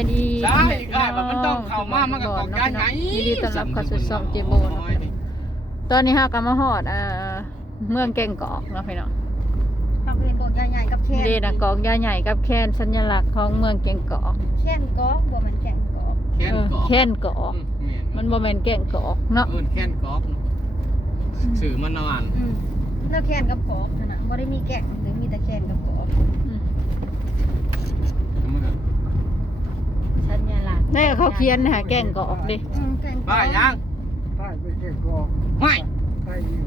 ายดีได้ได้แบบมันต้องเข้ามามันก็กอกยาใหญ่ยินดีต้อนรับเข้าสู่ช่องเจโบเนาะพี่น้องตอนนี้ฮากำมาฮอดเอ่อเมืองแก่งกอกเนาะพี่น้องทำเป็นบอกใหญ่ๆกับแค่นเดนะกอกยาใหญ่กับแคนสัญลักษณ์ของเมืองแก่งกอกแค่นก็บ่มันแก่นก็แค้นเออกอกแคนกอกอืแมันบ่แม่นแก่งกอกเนาะเอิ้นแค้นกอกสื่อมันนานอืมแล้วแค่นกับกอกนั่นน่ะบ่ได้มีแก่นหรือมีแต่แค่นกับกอก อืม มันก็ สัญลักษณ์ ได้เขาเขียนนะฮะแก่งกอกดิอืมแก่นป้ายังป้ายไปเก็บกองไม่ไปอยู่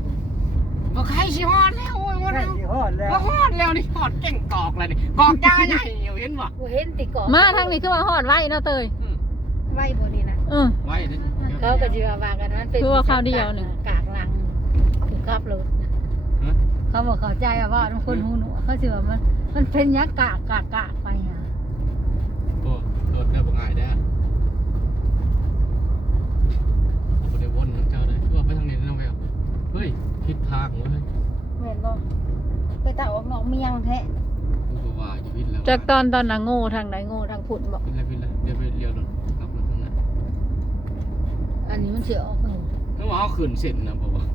บ่ใครสิฮอดแล้วโอ้ยบ่ใกล้แล้วที่ฮอดแล้วบ่ฮอดแล้วนี่ฮอดเก่งกอกแล้วนี่กอกยาใหญ่อยู่เห็นบ่บ่เห็นติกอกมาทางนี้คือว่าฮอดไว้เนาะเตยอืมไว้บ่นี่นะเออไว้เด้อเขาก็สิว่าว่ากันมันเป็นคือว่าข้าวเดียวหนึ่งกากหลังคือขับรถนะฮะเขาบอกเข้าใจว่าว่าคนหูหนวกเขาสิว่ามันมันเป็นยักษ์กากกากกากไปอะ โอ้รถได้บ่ง่ายเด้อเอาบ่ได้วนทางเจ้าเลยคือว่าไปทางนี้น้องแวว เฮ้ยผิดทางเว้ยแม่นบ่ไปตาออกนอกเมียงแท้กูก็ว่าอยู่วินแล้วจากตอนตอนน่ะโง่ทางไหนโง่ทางพุ่นบอกวินแล้ววินแล้วเดี๋ยวไปเลี้ยวรถกลับรถทางนั้นอันนี้มันสิออกไปนึกว่าเขาขืนเสร็จนะบอกว่า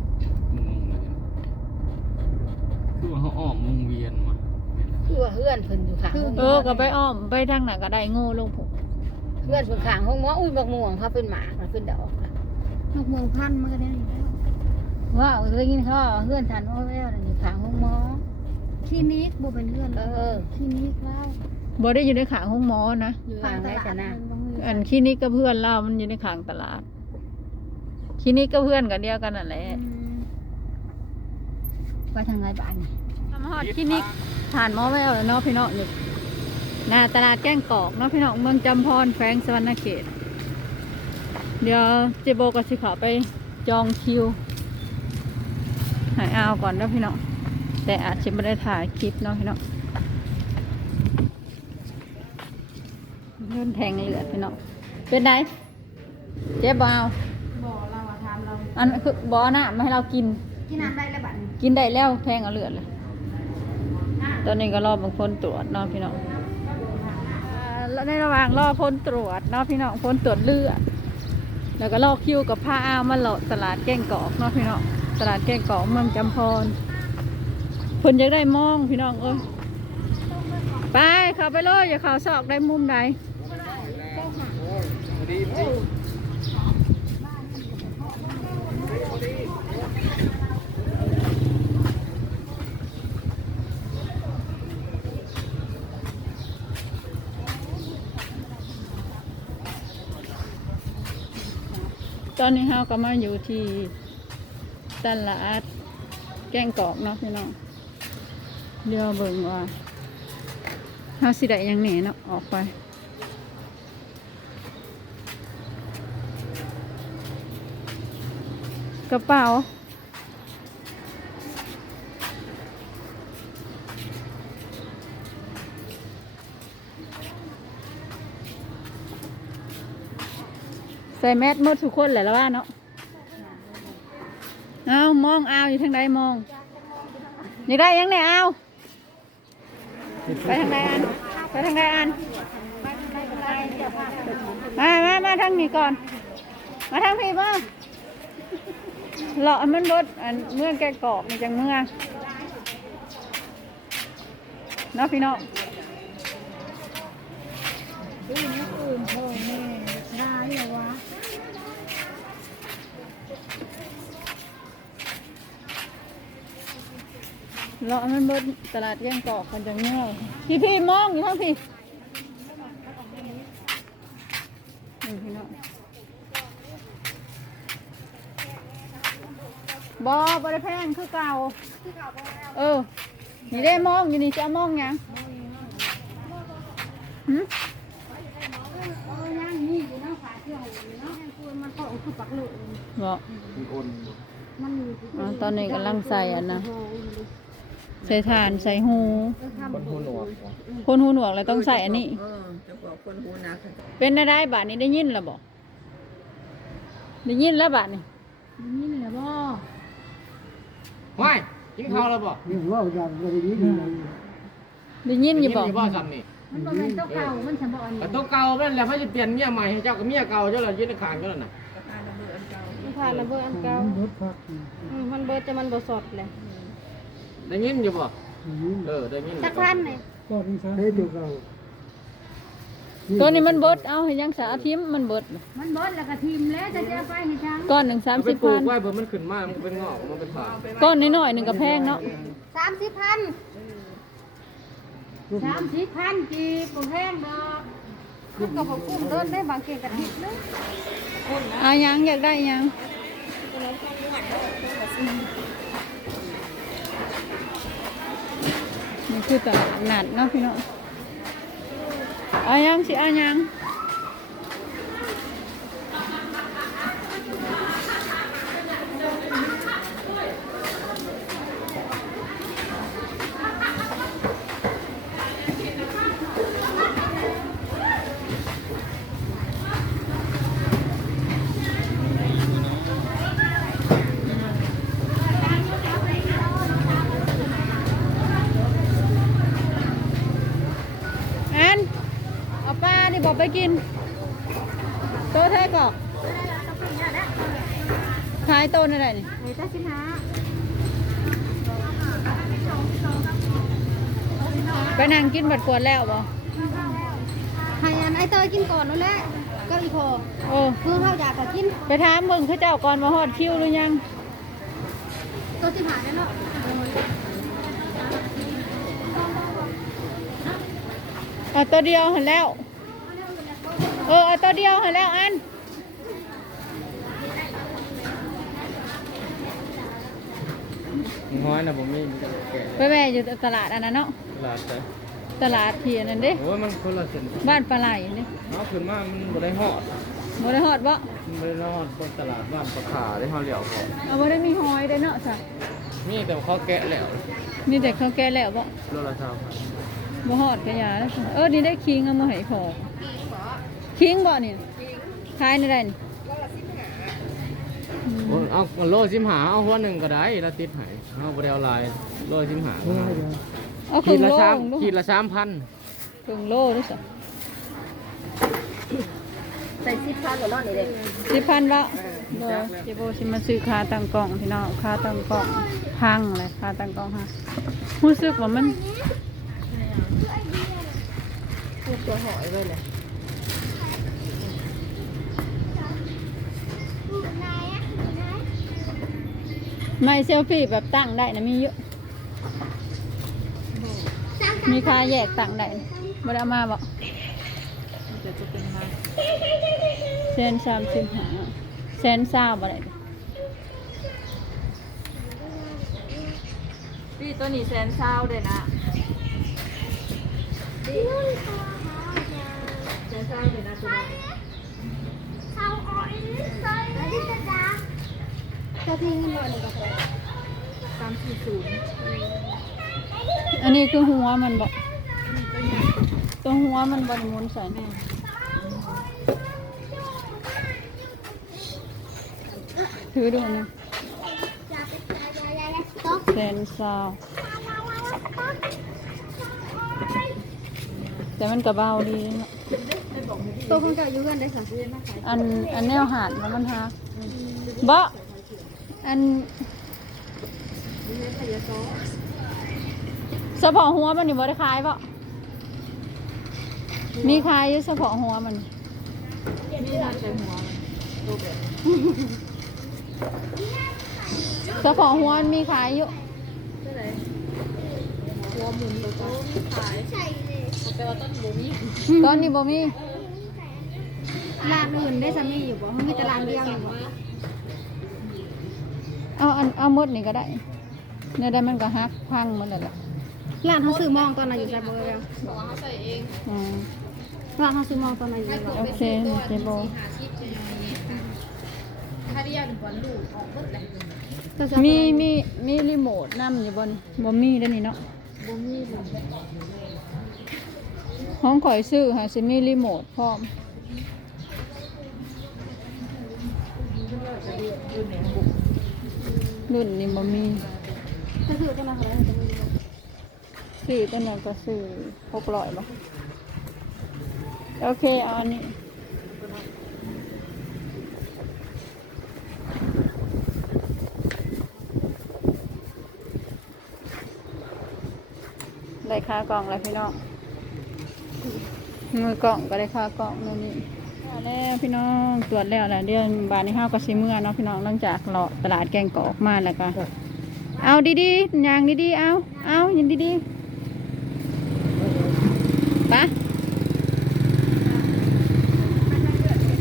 มึงงงเลยเนี่ยคือว่าเขาอ้อมวงเวียนมาคือว่าเฮือนเพิ่นอยู่ข้างเออก็ไปอ้อมไปทางไหนก็ได้โง่ลงพุ่นเฮือนเพิ่นข้างห้องหมออุ้ยบักม่วงเขาเป็นหมากมันเป็นดอกนะบักม่วงพันธุ์มันก็ได้แล้ วว่าเคยยินเขาว่าเฮือนทันว่าแล้วนั่นอยู่ข้างห้องหมอคลินิกบ่เป็นเฮือนเออคลินิกแล้วบ่ได้อยู่ในขางห้องหมอนะอยู่ข้างไหนกันนะอันคลินิกกับเพื่อนเรามันอยู่ในขางตลาดคลินิกกับเพื่อนกันเดียวกันนั่นแหละไปทางไหนบ้านนี่ทำฮอดคลินิกผ่านหมอแววแล้วเนาะพี่น้องนี่หน้าตลาดแก้งกอกเนาะพี่น้องเมืองจำพรแฟรงสวรรณเขต เดี๋ยวเจโบก็สิเขอไปจองคิว หายเอาก่อนเนาะพี่น้องแต่อาจจะไม่ได้ถ่ายคลิปเนาะพี่น้องเลื่อนแทงเลือดพี่น้องเป็นไงเจ๊บเอาบ่เราอะถามเราอันคือบอน้ำมาให้เรากิน กินน้ำได้แล้วบัดนี้กินได้แล้วแทงเอาเลือดเลยตอนนี้ก็รอบางคนตรวจเนาะพี่น้องอ่าแล้วในระหว่างรอพ้นตรวจเนาะพี่น้องพ้นตรวจเลือด แล้วก็รอคิวกับผ้าอ้าวมาเลาะตลาดแก้งกอกเนาะพี่น้อง ตลาดแก้งกอกเมืองจำพรเพิ่นอยากได้มองพี่น้องเอ้ยไปเข้าไปเลยอย่าเข้าซอกได้มุมใดตอนนี้เฮาก็มาอยู่ที่ ตลาดแกงกอกเนาะพี่น้องเดี๋ยวเบิ่งว่าเฮาสิได้ยังหน่เนาะออกไปกระเป๋าใส่แมสหมดทุกคนแหละแล้วว่าเนาะ เอามองเอาอยู่ทางใดมองอยากได้ยังไงเอาไปทางใดอันไปทางใดอันมามามาทางนี้ก่อน มาทางพี่บ้างเลาะมันรถอันเมื่อแกกอกในจังเมืองเนาะพี่น้อง ได้เหรอวะ เลาะให้มันรถตลาดแกงกอกกันจังเมืองพี่พี่มองอยู่ทางพี่นี่พี่น้องบอบริแพงคือเก่า เออ นี่ได้มองอยู่นี่จะเอามองยังหืมเออย่างนี่อยู่น้ำฝาเที่ยวอยู่เนาะคุณมันก็คือปักหลุบอกมันมีอ๋อตอนนี้กำลังใส่อันนะ ใส่ถ่านใส่หู คนหูหนวกคนหูหนวกเลยต้องใส่อันนี้เออจะบอกคนหูนักเป็นอะไรบาทนี้ได้ยินแล้วบอกได้ยินแล้วบาทนี้นี่เหนือบ่ว้ายกินข้าวแล้วบ่นี่ว่าอย่างไรนี่ได้ยินอยู่บอกบ่ซ้ำนี่มันบ่แม่นตัวเก่ามันสมบ่อันแต่นี้ตัวเก่านั่นแหละเขาจะเปลี่ยนเมียใหม่ให้เจ้ากับเมียเก่าเจ้าเรายืนในขางกันแล้วน่ะมันผ่านระเบิดอันเก่าอืมมันเบิดแต่มันบ่สดเลย ได้ยินอยู่บ่เออได้ยินจักพันนี่เฮ้ยเดี๋ยวเราตัวนี้มันเบิด เอาให้ยังสาธิมมันเบิด มันเบิดแล้วก็ทิมแล้วจะจะไปให้ทางก้อนหนึ่งสามเอาไปสิบปลูพักนไว้เผื่อมันขึ้นมามันเป็นงอกมันเป็นผ่าก้อนน้อยๆหนึ่งก็แพงเนาะสามสิบพันสามสิบพันจีบบ่แพงดอกมันก็บ่คุ้มเดินได้บางเก่งกะทิเลยอายังอยากได้ยัง คือตลาดนัดเนาะพี่น้องอายังสิอายัง แอนเอาปลาดิบอก ไปกิน โตแท้ก่อขายโตนอะไรนี่ไอ้ตาสิบห้าไปนั่งกินบัดกวดแล้วบ่ให้อันไอ้เตยกินก่อนนั่นแหละก็อีพอโอ้เพื่อเขาอยากจะกินไปถามมึงเขาเจ้าก่อนมาฮอดคิวหรือยังตัวสิบห้าได้เนาะเอาตัวเดียวเห็นแล้ว เออเอาตัวเดียวเห็นแล้วอันห้อยนะผมมีมันจะแก่ไปแวะอยู่ตลาดอันนั้นเนาะตลาดแต่ตลาดเทียนนั่นเด้ โอ้ยมันคนละเส้นบ้านปลาไหลนี่เอาขึ้นมามันบ่ได้ฮอดบ่ได้ฮอดบ่มันบ่ได้ฮอดบนตลาดบ้านปลาขาได้เฮาเลี้ยวพอเอาบ่ได้มีหอยได้เนาะจ้ะมีแต่เขาแกะแล้วมีแต่เขาแก่แล้วบ่โลละสามพันบ่ฮอดกระยาแล้วเออนี่ได้คิงเอามาให้พอ คิงบ่นี่ขายในใดนี่โอ้ยเอาโลสิมหาเอาหัวหนึ่งก็ได้ละติดให้เอาบ่ได้เอาหลายโลสิมหาเอาคขีรึ่ดงละโลสามดูขีดละสามพันครึ่งโลดูสิใส่สิบพันหรือเนาะนี่เด็กสิบพันบ่บ่เจโบสิมาซื้อคาตั้งกล่องพี่น้องคาตั้งกล่องพังเลยคาตั้งกล่องฮะรู้สึกว่ามันตัวหอยเลยเลย ไม่เซลฟี่แบบตั้งได้นะมีเยอะ มีคาแยกตั้งได้นะบ่ได้เอามาบ่เซนสามสิบห้าเซนสามบ่ได้พี่ตัวนี้แสนเศร้าเลยนะแสนเศร้าเลยนะตัวนี้เจ้า ที่เงินหน่อยหนึ่งก็พอสามสี่ศูนย์อันนี้คือหัวมันบอกตัวหัวมันบริมุนใส่ถือดูนะแสนซาวแต่มันกระเบาดีเนาะตัวของเจ้าอยู่กันได้ค่ะอันอันแนวหาดแล้วมันหาบ่ อันเฉพาะหัวมันนี่บ่ได้ขายบ่มีขายอยู่เฉพาะหัวมันมีน่าจะหัวเฉพาะหัวมันมีขายอยู่ต้นนี้บ่มีร้านอื่นได้สามีอยู่บ่มันมีแต่ร้านเดียวอยู่บ่ เอาอันเอาหมดนี่ก็ได้เนี่ยได้มันก็ฮักพังหมดแล้วล่ะร้านเขาซื้อมองตอนไหนอยู่ใส่บ่แล้วอืมร้านเขาซื้อมองตอนไหนอยู่บ่โอเคเจโบเจ้าเสือมีมีมีรีโมทนำอยู่บนบ่มีเด้อนี่เนาะบ่มีบ่ห้องข่อยซื้อค่ะสิมีรีโมทพร้อม รุ่นนี้บ่มีเจ้าซื้อตัวไหนเขาได้จะมีซื้อตัวนั้นก็ซื้อหกร้อยบ่โอเคเอาอันนี้ได้ค่ากล่องแล้วพี่น้องมือกล่องก็ได้ค่ากล่องนู่นนี่ เอาแล้วพี่น้องตรวจแล้วแหละเดือนบานนี้ห้าวกับซิเมื่อเนาะพี่น้องหลังจากเลาะตลาดแกงกอกมาแล้วก็เอาดีๆยางดีๆเอาเอายินดีๆปะ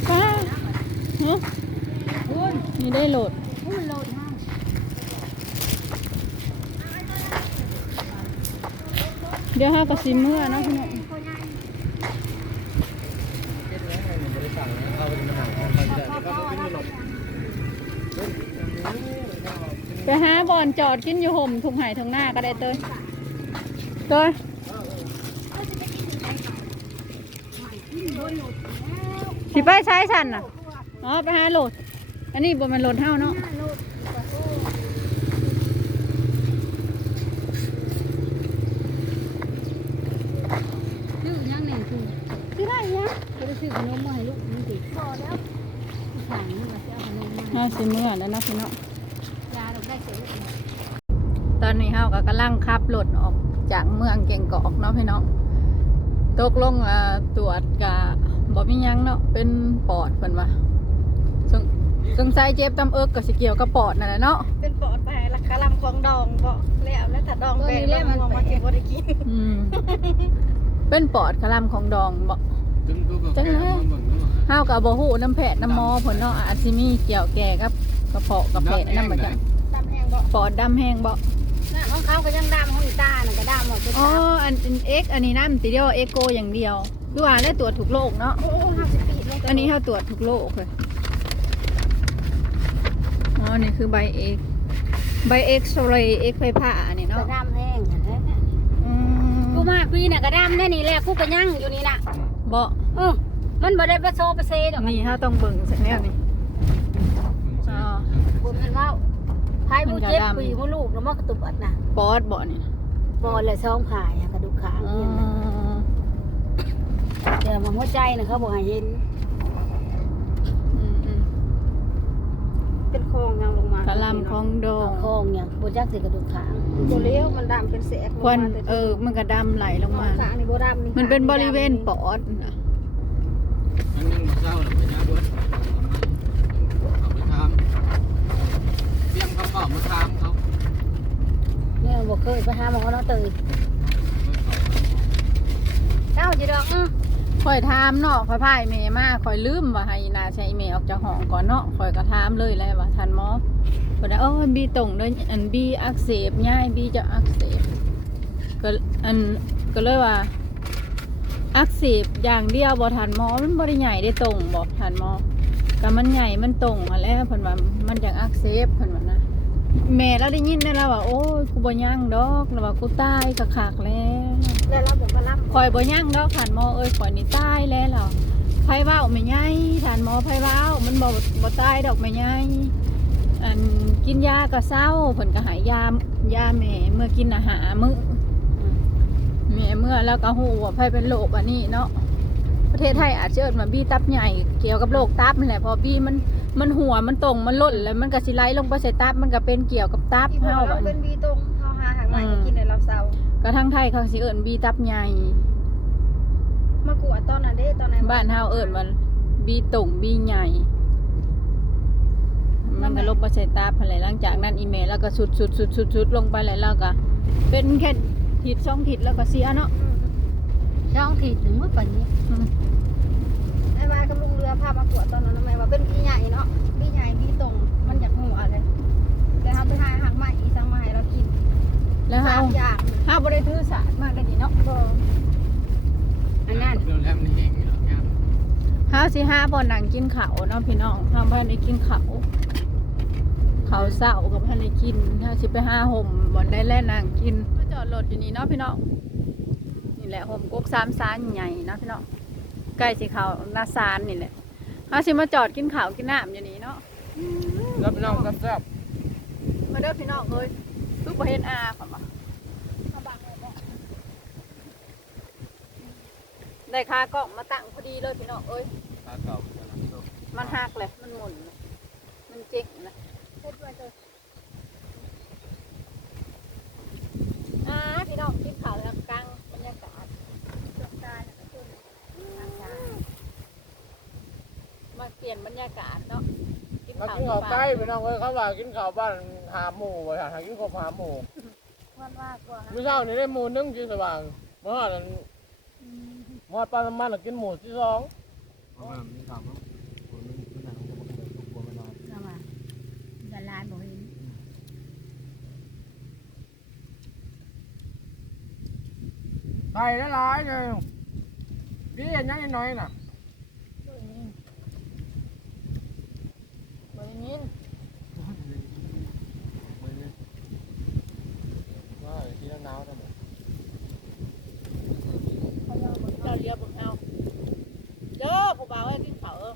ปะฮะนี่ได้โหลดอุ้ยโลดห้าเดี๋ยวห้าวกับซิเมื่อเนาะพี่น้อง ไปหาบ่อนจอดกินอยู่ห่มถุงไห่ถุงหน้าก็ได้เต้ยเต้ยสิไปใช้สันน่ะ อ๋อไปหาโหลด อันนี้บนมันโหลดเท่าเนาะซื้อยังหนึ่งคือซื้อได้ยังจะไปซื้อขนมมาให้ลูกนี่สิพอแล้ว ขายนี่มาจะเอาขนมมาห้าสิเมื่อแล้วนะพี่เนาะยาเราได้เสร็จแล้วตอนนี้เฮาก็กำลังขับรถออกจากเมืองเก่งกอกเนาะพี่เนาะตกลงอ่าตรวจกะบ่มีหยังเนาะเป็นปอดเพิ่นว่าสงสงสัยเจ็บตำเอิกก็สิเกี่ยวกับปอดนั่นแหละเนาะเป็นปอดไปราคาลำของดองก็แล้วแล้วถ้าดองแปลงแล้วมันมากินบ่ได้กินอืมเป็นปอดคลำของดองบ่จนกูก็แค่มาเบิ่งดูว่า เฮากับบ่ฮู้น้ำแพทย์น้ำหมอเพิ่นเนาะอาจสิมีเกี่ยวแก่กับกระเพาะกับแผลนำบ่จังดำแห้งบ่ปอดดำแห้งบ่น่ะของเขาก็ยังดำของอีตาน่ะก็ดำหมดเป็นอ๋อดำอันอันเอ็กอันนี้น้ำติเดียวเอ็กโกอย่างเดียวดูว่าได้ตรวจทุกโรคเนาะโอ้ห้าสิบปีเลยอันนี้เฮาตรวจทุกโรคเลยอ๋อนี่คือใบเอ็กใบเอ็กซเรย์เอ็กไฟผ่าอันนี้ก็เนาะดำแห้งอะนะอืมกูมาปีน่ะก็ดำแน่นี่แหละกูก็ยั่งอยู่นี่น่ะบ่เออ มันบ่ได้ประโซประเซดอกนี่เฮาต้องเบิ่งสักแนวนี่อ๋อ บ่แม่นว่าพายผู้เจ็บมันก็ดำปีผู้ลูกแล้วมันก็ตุบอัดน่ะปอดบ่นี่ปอดและท้องขายอะกระดูกขาอ๋อเนี่ยนะแต่มันหัวใจน่ะเขาบ่ให้เห็นอืมอืมเป็นโครงยังลงมาคลำของดองคองเนี่ยบ่จักสิกระดูกขาตัวเลี้ยวมันดำเป็นแสกควันเออ มันก็ดำไหลลงมา ขานี่บ่ดำนี่มันเป็นบริเวณปอดนะ มันยังบ่เศร้าหรอไปยาเบิดเอาไปทำเตรียมเขาก็มาทำเขาเนี่ยบ่เคยไปหาหมอเนาะตื่นเจ้าจิดอกอื้อคอยถามเนาะคอยพายเมย์มาคอยลืมว่าให้นาใช้เมย์ออกจากห้องก่อนเนาะคอยก็ถามเลยเลยว่าทันหมอก็ได้เออบีตรงเลยอันบีอักเสบง่ายบีจะอักเสบก็อันก็เลยว่า อักเสบอย่างเดียวบ่ทันหมอมันบ่ได้ใหญ่ได้ตรงบ่ทันหมอก็มันใหญ่มันตรงมาแล้วเพิ่นว่ามันจังอักเสบเพิ่นว่านะแม่เราได้ยินได้แล้วว่าโอ้ยกูบ่ย่างดอกแล้วว่ากูตายคักๆแล้วแล้วเราบอกว่ารับคอยบ่ย่างดอกผ่านหมอเอ้ยคอยนี่ตายแล้วเหรอไผเว้าไม่ใหญ่ผ่านหมอไผเว้ามันบ่บ่ตายดอกไม่ใหญ่อันกินยาก็เศร้าเพิ่นก็ใหายยายาแม่เมื่อกินอาหารมื้อ แม่เมื่อแล้วก็ฮู้ว่าไผเป็นโรคอันนี้เนาะประเทศไทยอาจจะเอิ้นว่าบีตับใหญ่เกี่ยวกับโรคตับนั่นแหละเพอบีมันมันหัวมันตรงมันล่นแล้วมันก็สิไหลลงไปใส่ตับมันก็เป็นเกี่ยวกับตับที่พอเฮาเราบัดเป็นี้นบีตรงเฮาหาหางใหม่กินในเราเศร้ากระทั่งไทยเขาสิเอิ้นบีตับใหญ่มากวดตอนนั้นเด้ตอนนั้นบ้านเฮาเอิ้นว่าบีตุ่งบีใหญ่มันก็ลบบ่ใส่ตาพันเลยหลังจากนั้นอีเมลแล้วก็สุดสุดสุดสุดสุดลงไปเลยแล้วก็เป็นแค่ ทิศสองทิศแล้วก็เสียเนาะช่องถีดถึงว่าปานนี้อืมไอ้ว่ากับลุงเรือพามากวดตอนนั้นแม่ว่าเป็นบีใหญ่เนาะบีใหญ่บีตรงมันอยากหัวเลยแล้วเฮาไปหาหางใหม่อีสังมาให้เรากิน แล้วสาเฮามอย่างเฮาบ่ได้ถือสารมากได้ดีเนาะอันนั้นเรื่องแล้วมันเฮงอยู่หนี่ยเฮาสิหาบ่นั่งกินเขาเนาะพี่น้องเฮาบ่ได้กินเขาวข้าวเช้าก็บ่ได้กินเฮาสิไปห้าห่มบ่ได้แล่นังกิน อดรถอยู่นี่เนาะพี่น้องนี่แหละห่มกกสามซานใหญ่เนาะพี่น้องใกล้สิเข้าหน้าซานนี่แหละเฮาสิมาจอดกินข้าวกินน้ำอยู่นี่เนาะรับน้องกับแซ่บมาเด้อพี่น้องเอ้ยคือบ่เห็นอาค่ะบ่ได้คากล้องมาตั้งพอดีเลยพี่น้องเอ้ยขาเก่าจะรับโซ่มันหักเลยมันหมุน มันเจ๊กนะ เฮ็ดไว้เถอะ อ่าพี่น้ องกินข้าวแล้วกลางบรรยากาศจบตายแล้วก็ขึ้นมาเปลี่ยนบรรยากาศเนาะกินมาข้าวกินข้าวใกล้ไปน้องเอ้ยเขาว่ากินข้าวบ้านหาหมูไปหากินข้าวหาหมูวันว่ากว่าเมื่อเช้านี่ได้หมูนึ่งกินสว่างมื่อวานนั้นเมื่อวานปลาน้ำมันน่ะกินหมูที่สองเพราะว่ามีข่าวว่าคนนึงคนนั้นเขาบอกว่าเขากลัวไม่นอน เอามาอย่าลานบ่เห็น ไข่ละลายเลยพี่เห็นยังน้อยน่ะ บริยิน ว่าที่หนาวๆนั่นแหละ เราเรียบเอาเยอะผู้บ่าวให้กินข้าวเออ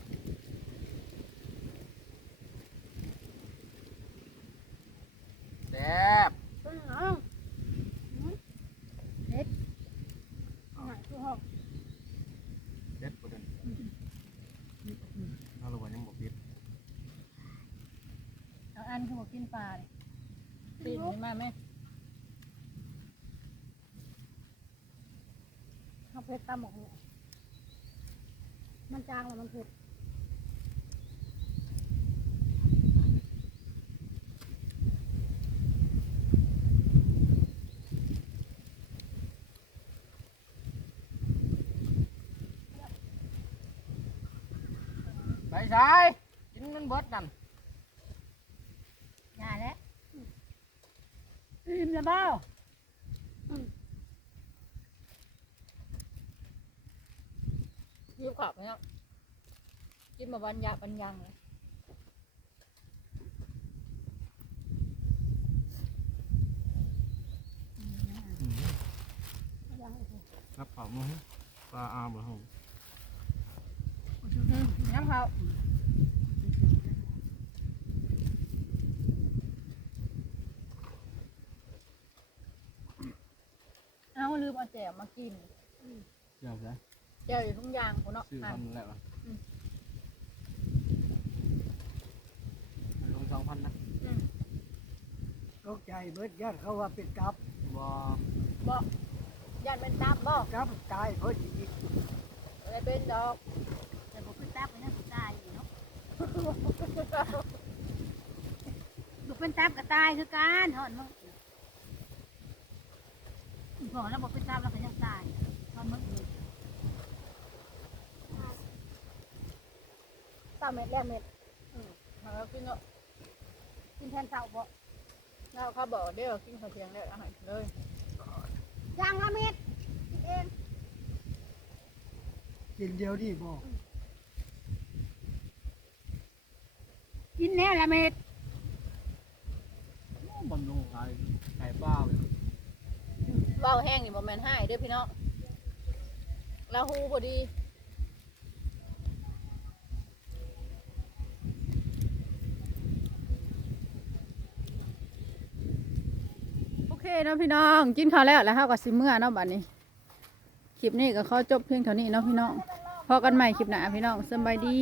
แซ่บ เพิ่นเอาเฮ็ดเอาหาคือห้อง เด็ดประเด็นถ้าเราวันยังบอกพิษ เอาอันคือ บอกกินปลาเลยตีนนี่มาไหมเฮาเผ็ดตามหมกเนี่ยมันจางแล้วมันเผ็ดไปใช้กินมันเบิดนั่น อย่าแล้ว อิ่มแล้วเปล่ายิบขอบไหมเนาะกินมาบันยาบันยังเลยครับเผามือปลาอาบเหรอน้ำเขาเอา ลืมเอาแจ่วมากิน เดี๋ยวนะแจ่วอยู่ทุ่งยางคนเนาะซื้อหั่นพันแล้วอะลงสองพันนะตกใจเบิดญาติเขาว่าเป็นกับบ่บ่ยันเป็นตับบ่กับตายเพิ่นอีกอะไรเป็นดอกแต่บ่คือตับไปนั่นสิตายอยู่เนาะบ่เป็นตับก็ตายคือกันฮอดมึง พอแล้วบ่เป็นตับแล้วก็ยังตายฮอดมึงตามเม็ดแล้วเม็ดมาแล้วกินเนาะกินแทนเช้าบ่แล้วเขาบอกเดี๋ยวกินข้าวเที่ยงแล้วอาหารเลยจางละเม็ดกินเองกินเดียวนี่บ่กินแล้วละเม็ดบำรุงไข่ไข่ป้าเลย ว่าวแห้งนี่บ่แม่นให้เด้อพี่น้องล้วฮูพอดีโอเคเนาะพี่น้องกินข้าวแล้วแล้วเฮาก็สิเมื่อเนาะบัดนี้คลิปนี้ก็ขอจบเพียงเท่านี้เนาะพี่น้องพอกันใหม่คลิปหน้าพี่น้องสบายดี